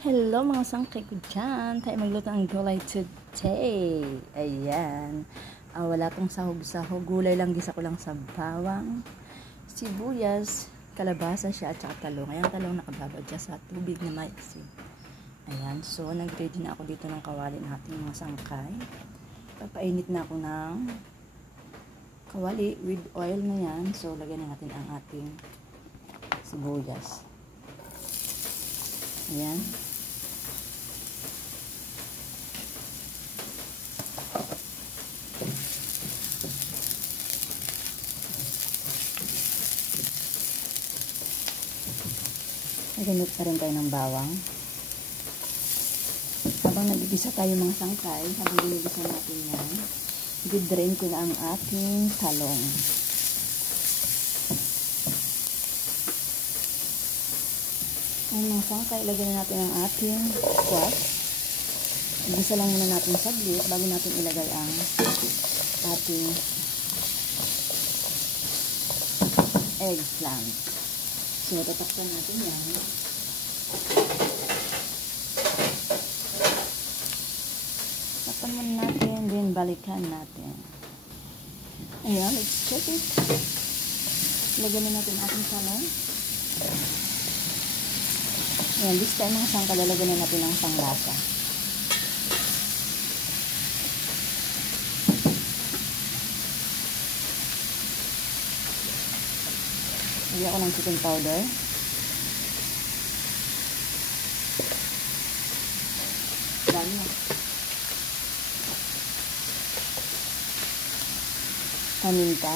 Hello mga sangkay ko dyan. Tayo magluto ng gulay today. Ayan. Wala tong sahog-sahog. Gulay lang. Gisa ko lang sa bawang, sibuyas, kalabasa siya at saka talong. Ayan, talong nakababad siya sa tubig na may asin. Ayan. So, nag-ready na ako dito ng kawali ng ating mga sangkay. Papainit na ako ng kawali with oil na yan. So, lagyan na natin ang ating sibuyas. Ayan. Nagamit pa rin tayo ng bawang. Habang nagigisa tayo mga sangkay, habang ginigisa natin yan, i-drain ko na ang ating talong. Ang mga sangkay, ilagay na natin ang ating squash. Igisa lang muna natin saglit bago natin ilagay ang ating eggplant. So, tatakpan natin yan. Takpan muna natin, then balikan natin. Ayan, let's check it. Ilagay na natin ating talong. Ayan, this time ng sangka, lalagyan na natin ang panglasa. Lagyan ako ng chicken powder. Dami na. Paminta.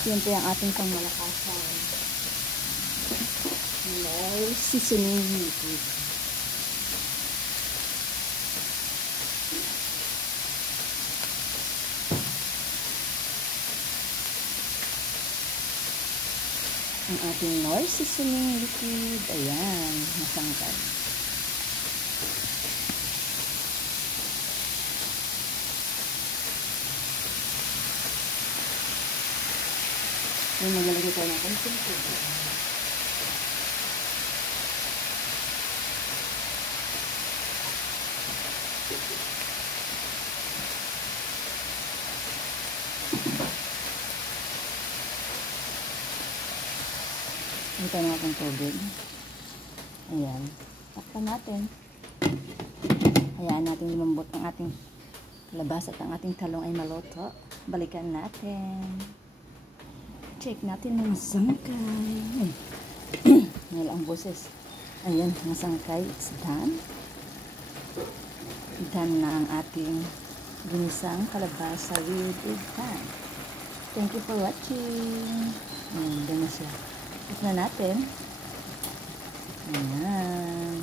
Siyempre ang ating pangmalakasan. No seasoning liquid. Ang ating Knorr seasoning liquid. Ayan, masangkad. Ayan, maglalagay tayo ng konting tubig. Ito na ating tubig. Ayan. Takpan natin. Hayaan natin lumambot ang ating labas at ang ating talong ay maluto. Balikan natin. Check natin ng sangkay. Ngayon ang boses. Ayan, ang sangkay. It's done. Done na ang ating ginisang kalabasa with eggplant. Thank you for watching. Ayan, dyan na siya. Ito na natin. Ayan.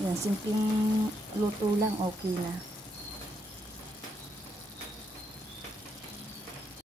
Yan, simpleng luto lang, okay na.